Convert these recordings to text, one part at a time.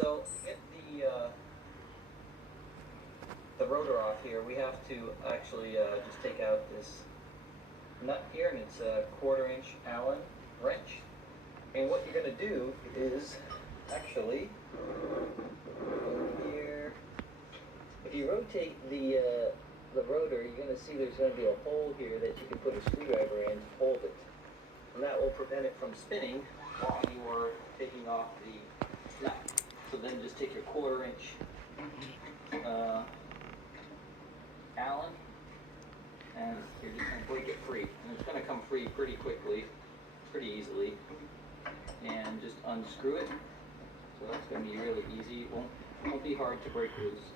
So to get the rotor off here, we have to actually just take out this nut here, and it's a 1/4-inch Allen wrench. And what you're going to do is actually over here, if you rotate the rotor, you're going to see there's going to be a hole here that you can put a screwdriver in to hold it, and that will prevent it from spinning while you're taking off the nut. So then just take your 1/4-inch Allen, and you're just going to break it free, and it's going to come free pretty quickly, pretty easily, and just unscrew it. So that's going to be really easy. It won't be hard to break loose.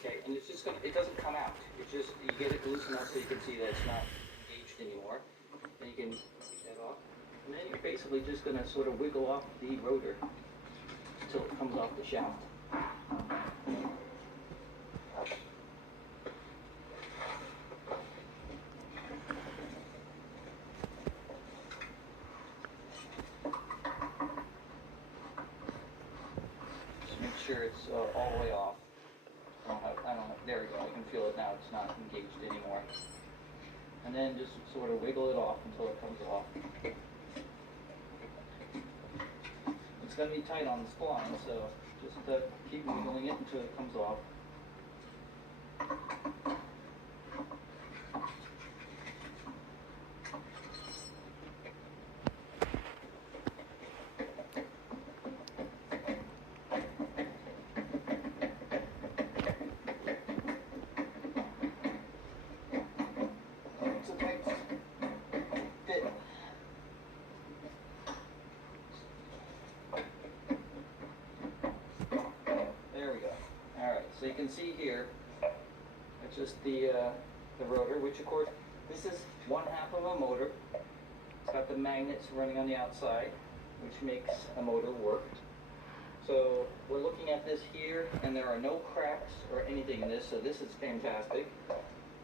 Okay, and it's just it doesn't come out. It's just, you get it loose enough so you can see that it's not engaged anymore. Then you can take that off. And then you're basically just going to sort of wiggle off the rotor until it comes off the shaft. Just make sure it's all the way off. There we go, I can feel it now, it's not engaged anymore. And then just sort of wiggle it off until it comes off. It's going to be tight on the spline, so just keep wiggling it until it comes off. It's a tight fit. There we go. Alright, so you can see here, it's just the rotor, which of course, this is 1/2 of a motor. It's got the magnets running on the outside, which makes a motor work. So we're looking at this here, and there are no cracks or anything in this, so this is fantastic.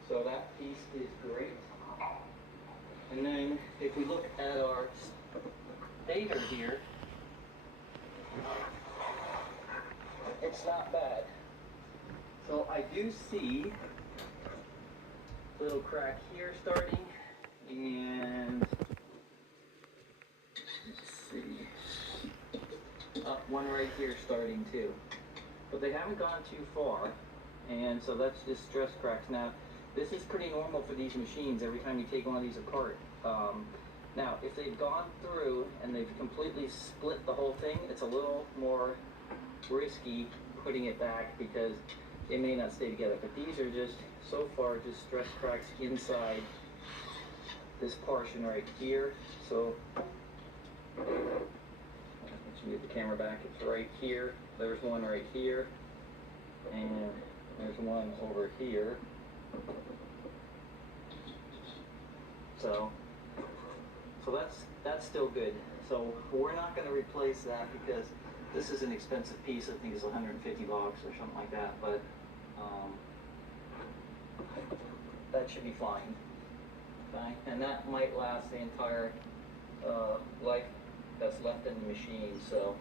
So that piece is great. And then if we look at our stator here, it's not bad. So I do see a little crack here starting, and let's see, one right here starting too. But they haven't gone too far, and so that's just stress cracks. Now, this is pretty normal for these machines every time you take one of these apart. Now, if they've gone through and they've completely split the whole thing, it's a little more risky putting it back because they may not stay together. But these are just, so far, just stress cracks inside this portion right here. So, let's move the camera back. It's right here. There's one right here. And there's one over here. So that's still good. So we're not going to replace that because this is an expensive piece. I think it's $150 or something like that. But that should be fine. Okay? And that might last the entire life that's left in the machine. So,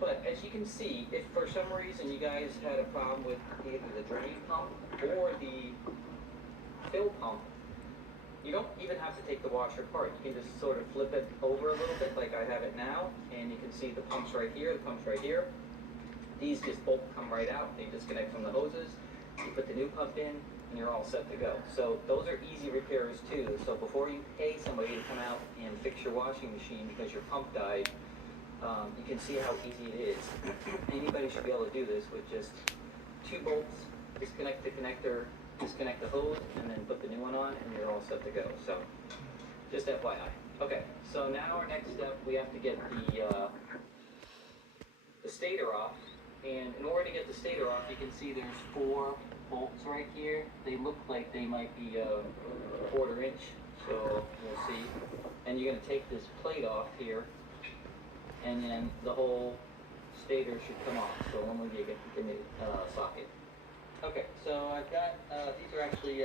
but as you can see, if for some reason you guys had a problem with either the drain pump or the fill pump, you don't even have to take the washer apart. You can just sort of flip it over a little bit like I have it now, and you can see the pumps right here, the pumps right here. These just both come right out. They disconnect from the hoses. You put the new pump in, and you're all set to go. So those are easy repairs too. So before you pay somebody to come out and fix your washing machine because your pump died, you can see how easy it is. Anybody should be able to do this with just 2 bolts, disconnect the connector, disconnect the hose, and then put the new one on, and you're all set to go. So, just FYI. Okay, so now our next step, we have to get the stator off. And in order to get the stator off, you can see there's 4 bolts right here. They look like they might be a 1/4 inch, so we'll see. And you're going to take this plate off here, and then the whole stator should come off. So let me get the socket. Okay, so I've got, these are actually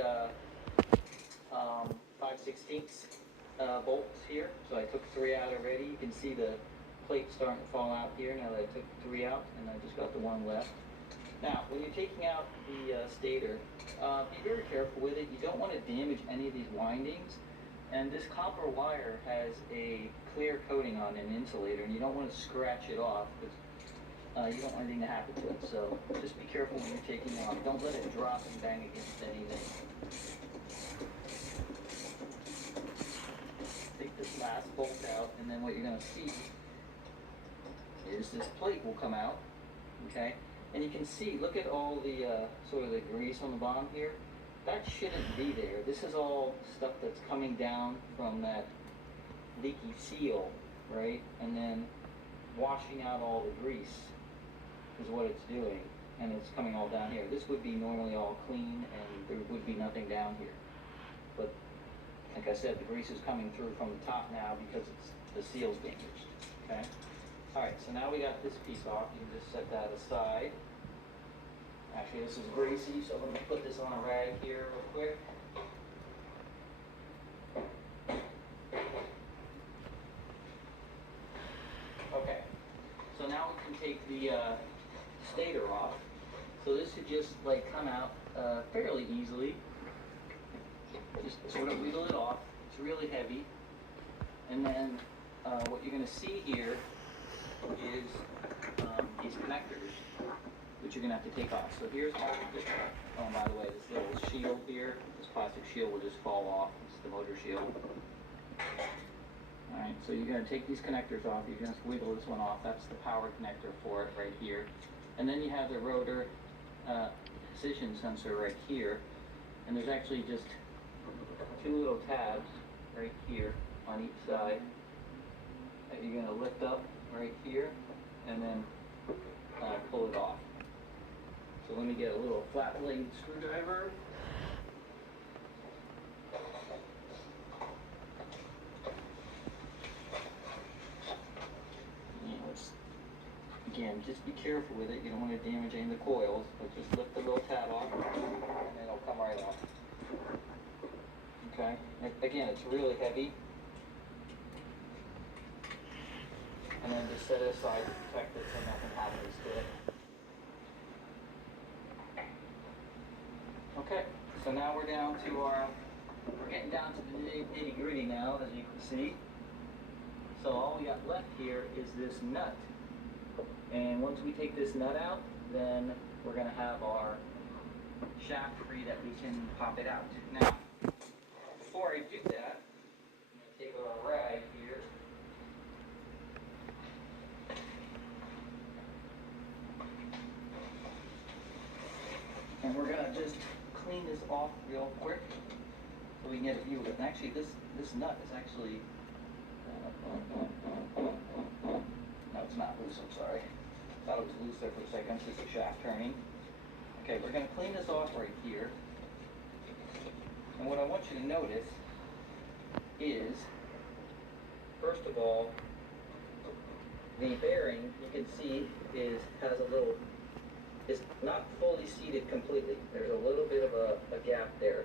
5/16 bolts here. So I took 3 out already. You can see the plate starting to fall out here now that I took 3 out, and I just got the 1 left. Now, when you're taking out the stator, be very careful with it. You don't want to damage any of these windings. And this copper wire has a clear coating on an insulator, and you don't want to scratch it off because you don't want anything to happen to it. So just be careful when you're taking it off. Don't let it drop and bang against anything. Take this last bolt out, and then what you're going to see is this plate will come out, okay? And you can see, look at all the sort of the grease on the bottom here. That shouldn't be there. This is all stuff that's coming down from that leaky seal, right? And then washing out all the grease is what it's doing. And it's coming all down here. This would be normally all clean and there would be nothing down here. But like I said, the grease is coming through from the top now because the seal's damaged, okay? Alright, so now we got this piece off. You can just set that aside. Actually, this is greasy, so let me put this on a rag here real quick. Okay, so now we can take the stator off. So this should just like come out fairly easily. Just sort of wiggle it off. It's really heavy. And then what you're going to see here is these connectors, which you're going to have to take off. So here's all of this. Oh, by the way, this little shield here, this plastic shield will just fall off. It's the motor shield. Alright, so you're going to take these connectors off. You're going to wiggle this one off. That's the power connector for it right here. And then you have the rotor position sensor right here. And there's actually just 2 little tabs right here on each side that you're going to lift up right here and then pull it off. So let me get a little flat blade screwdriver. Again, just be careful with it. You don't want to damage any of the coils, but just lift the little tab off and it'll come right off. Okay? Again, it's really heavy. And then just set it aside to protect it so nothing happens to it. Okay, so now we're getting down to the nitty gritty now, as you can see. So all we got left here is this nut. And once we take this nut out, then we're going to have our shaft free that we can pop it out. Now, before I do that, I'm going to take a rag here. And we're going to just clean this off real quick so we can get a view of it. And actually, this nut is actually, no, it's not loose, I'm sorry. I thought it was loose there for a second. It's just a shaft turning. Okay, we're going to clean this off right here. And what I want you to notice is, first of all, the bearing, you can see, has a little, is not fully seated completely. There's a little bit of a gap there.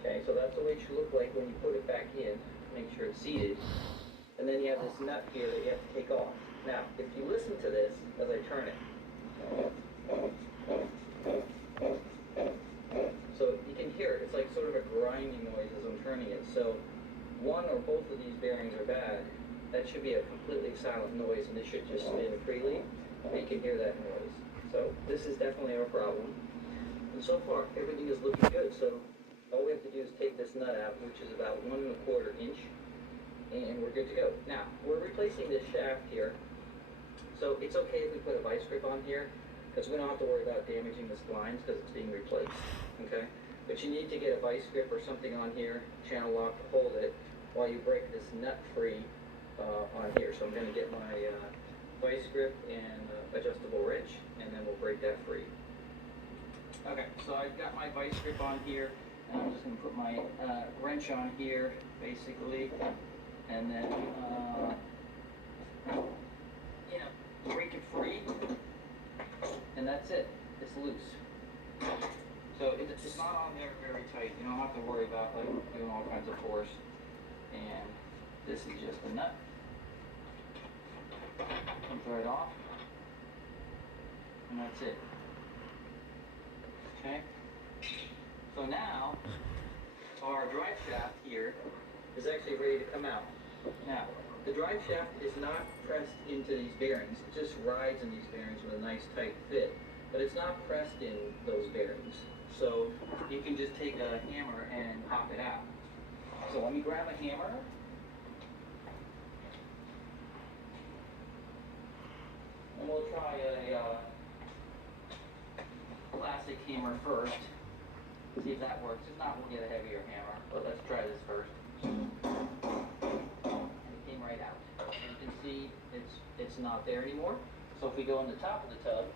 Okay, so that's the way it should look like when you put it back in. Make sure it's seated. And then you have this nut here that you have to take off. Now, if you listen to this as I turn it, so you can hear it. It's like sort of a grinding noise as I'm turning it. So one or both of these bearings are bad. That should be a completely silent noise, and this should just spin freely. And you can hear that noise. So this is definitely our problem. And so far, everything is looking good. So all we have to do is take this nut out, which is about 1 1/4 inch, and we're good to go. Now, we're replacing this shaft here. So it's okay if we put a vice grip on here, because we don't have to worry about damaging the splines because it's being replaced, okay? But you need to get a vice grip or something on here, channel lock to hold it, while you break this nut free on here. So I'm going to get my vice grip and adjustable wrench, and then we'll break that free. Okay, so I've got my vice grip on here, and I'm just going to put my wrench on here, basically, and then, break it free, and that's it. It's loose. So it's not on there very tight. You don't have to worry about like doing all kinds of force. And this is just a nut. Comes right off. And that's it. Okay? So now, our drive shaft here is actually ready to come out. Now, the drive shaft is not pressed into these bearings. It just rides in these bearings with a nice tight fit. But it's not pressed in those bearings. So you can just take a hammer and pop it out. So let me grab a hammer. And we'll try a classic hammer first. See if that works. If not, we'll get a heavier hammer. But let's try this first. And it came right out. As you can see, it's not there anymore. So if we go in the top of the tub,